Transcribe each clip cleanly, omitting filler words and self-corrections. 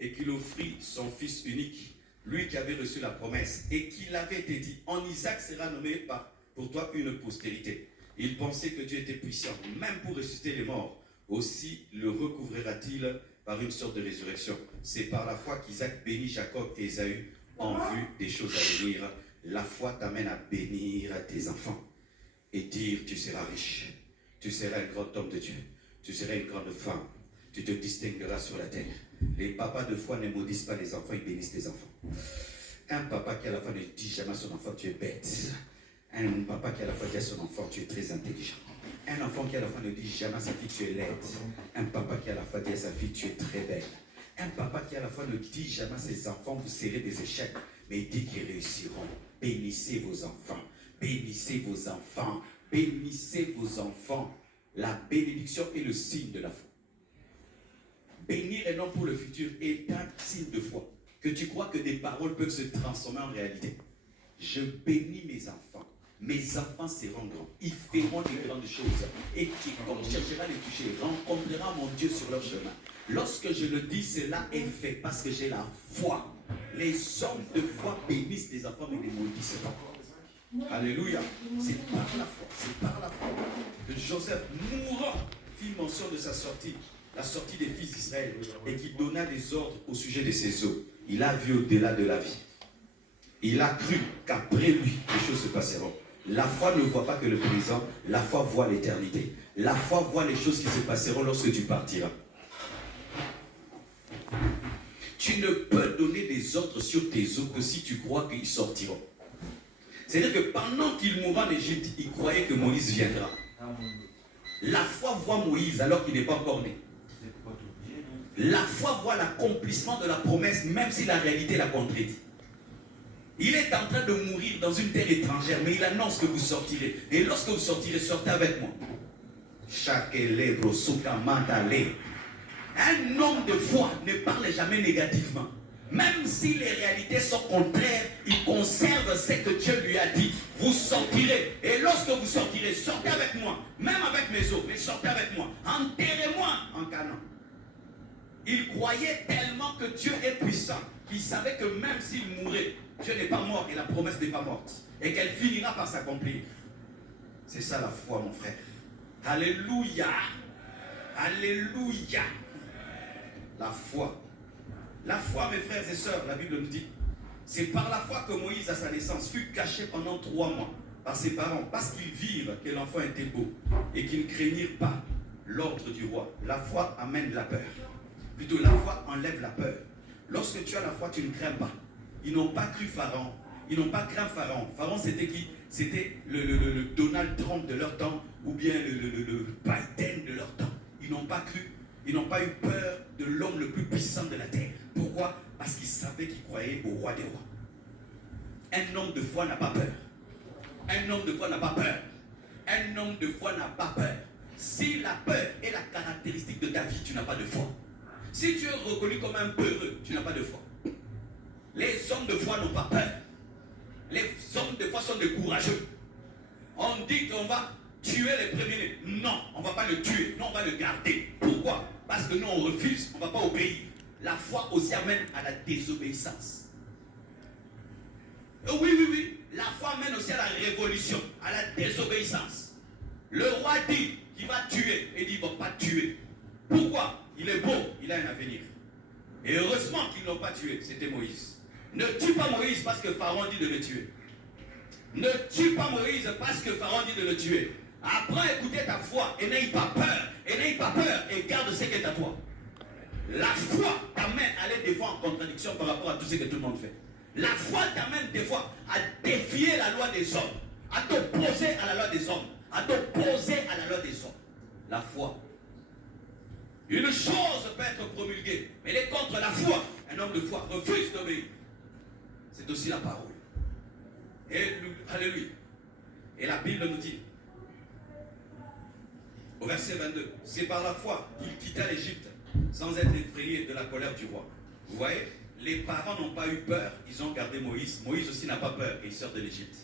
et qu'il offrit son fils unique, lui qui avait reçu la promesse, et qu'il avait été dit, en Isaac sera nommé pour toi une postérité. Il pensait que Dieu était puissant, même pour ressusciter les morts. Aussi le recouvrira-t-il par une sorte de résurrection. C'est par la foi qu'Isaac bénit Jacob et Ésaü en vue des choses à venir. La foi t'amène à bénir tes enfants et dire tu seras riche, tu seras un grand homme de Dieu, tu seras une grande femme, tu te distingueras sur la terre. Les papas de foi ne maudissent pas les enfants, ils bénissent les enfants. Un papa qui à la fin ne dit jamais à son enfant tu es bête. Un papa qui à la fois dit à son enfant tu es très intelligent. Un enfant qui à la fin ne dit jamais à sa fille tu es laide. Un papa qui à la fois dit à sa fille tu es très belle. Un papa qui à la fois ne dit jamais à ses enfants vous serez des échecs, mais il dit qu'ils réussiront. Bénissez vos enfants. Bénissez vos enfants. Bénissez vos enfants. La bénédiction est le signe de la foi. Bénir un homme pour le futur est un signe de foi. Que tu crois que des paroles peuvent se transformer en réalité. Je bénis mes enfants. Mes enfants seront grands. Ils feront de grandes choses. Et quiconque cherchera à les toucher rencontrera mon Dieu sur leur chemin. Lorsque je le dis, cela est fait parce que j'ai la foi. Les hommes de foi bénissent les enfants, mais les maudissent pas. Alléluia. C'est par la foi. C'est par la foi que Joseph, mourant, fit mention de sa sortie, la sortie des fils d'Israël, et qui donna des ordres au sujet de ses os. Il a vu au-delà de la vie. Il a cru qu'après lui, les choses se passeront. La foi ne voit pas que le présent, la foi voit l'éternité. La foi voit les choses qui se passeront lorsque tu partiras. Tu ne peux donner des ordres sur tes os que si tu crois qu'ils sortiront. C'est-à-dire que pendant qu'il mourra en Égypte, il croyait que Moïse viendra. La foi voit Moïse alors qu'il n'est pas encore né. La foi voit l'accomplissement de la promesse même si la réalité la contredit. Il est en train de mourir dans une terre étrangère, mais il annonce que vous sortirez. Et lorsque vous sortirez, sortez avec moi. Un homme de foi ne parle jamais négativement. Même si les réalités sont contraires, il conserve ce que Dieu lui a dit. Vous sortirez. Et lorsque vous sortirez, sortez avec moi. Même avec mes os, mais sortez avec moi. Enterrez-moi en Canaan. Il croyait tellement que Dieu est puissant qu'il savait que même s'il mourait, Dieu n'est pas mort et la promesse n'est pas morte. Et qu'elle finira par s'accomplir. C'est ça la foi, mon frère. Alléluia. Alléluia. La foi. La foi, mes frères et sœurs, la Bible nous dit, c'est par la foi que Moïse, à sa naissance, fut caché pendant 3 mois par ses parents, parce qu'ils virent que l'enfant était beau et qu'ils ne craignirent pas l'ordre du roi. La foi amène la peur. Plutôt, la foi enlève la peur. Lorsque tu as la foi, tu ne crains pas. Ils n'ont pas cru Pharaon. Ils n'ont pas craint Pharaon. Pharaon, c'était qui? C'était le Donald Trump de leur temps, ou bien le Biden de leur temps. Ils n'ont pas cru. Ils n'ont pas eu peur de l'homme le plus puissant de la terre. Pourquoi? Parce qu'ils savaient qu'ils croyaient au roi des rois. Un homme de foi n'a pas peur. Un homme de foi n'a pas peur. Un homme de foi n'a pas peur. Si la peur est la caractéristique de ta vie, tu n'as pas de foi. Si tu es reconnu comme un peureux, tu n'as pas de foi. Les hommes de foi n'ont pas peur. Les hommes de foi sont des courageux. On dit qu'on va tuer les premiers-nés. Non, on ne va pas le tuer. Non, on va le garder. Pourquoi? Parce que nous, on refuse. On ne va pas obéir. La foi aussi amène à la désobéissance. Oui, oui, oui. La foi amène aussi à la révolution, à la désobéissance. Le roi dit qu'il va tuer et dit qu'il ne va pas tuer. Pourquoi? Il est beau, il a un avenir. Et heureusement qu'ils ne l'ont pas tué, c'était Moïse. Ne tue pas Moïse parce que Pharaon dit de le tuer. Ne tue pas Moïse parce que Pharaon dit de le tuer. Apprends à écouter ta foi et n'aie pas peur. Et n'aie pas peur et garde ce qui est à toi. La foi t'amène à aller des fois en contradiction par rapport à tout ce que tout le monde fait. La foi t'amène des fois à défier la loi des hommes, à t'opposer à la loi des hommes, à t'opposer à la loi des hommes. La foi. Une chose peut être promulguée, mais elle est contre la foi. Un homme de foi refuse d'obéir. C'est aussi la parole. Et, alléluia. Et la Bible nous dit, au verset 22, c'est par la foi qu'il quitta l'Égypte sans être effrayé de la colère du roi. Vous voyez, les parents n'ont pas eu peur, ils ont gardé Moïse. Moïse aussi n'a pas peur et il sort de l'Égypte.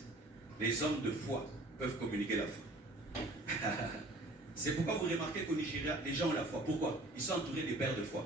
Les hommes de foi peuvent communiquer la foi. C'est pourquoi vous remarquez qu'au Nigeria, les gens ont la foi. Pourquoi? Ils sont entourés des pères de foi.